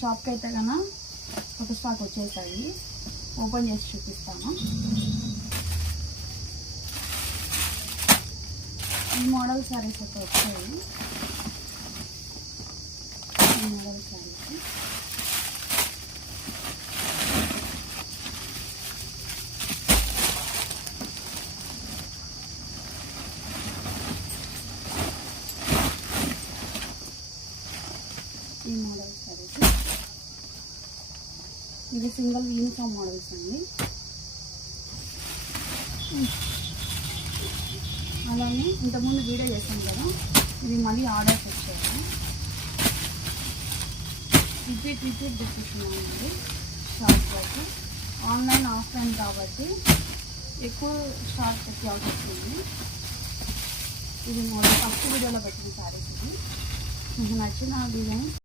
షాప్కి అయితే కన్నా ఒక స్టాక్ వచ్చేసాయి, ఓపెన్ చేసి చూపిస్తాను. ఈ మోడల్ శారీస్ అయితే వచ్చాయి. ఈ మోడల్ శారీస్ ఈ మోడల్ శారీస్ ఇవి సింగిల్ యూనిఫామ్ మోడల్స్ అండి. అలానే ఇంతకుముందు వీడియో చేశాను కదా, ఇవి మళ్ళీ ఆర్డర్స్ వచ్చాయి. రిపీట్ తెప్పిస్తున్నానండి షాప్ వరకు. ఆన్లైన్ ఆఫ్లైన్ కాబట్టి ఎక్కువ స్టాక్ పెట్టాల్సి వస్తుంది. ఇది మోడల్ ఫస్ట్ వీడియోలో పెట్టిన శారీస్. ఇది మీకు నచ్చిన డిజైన్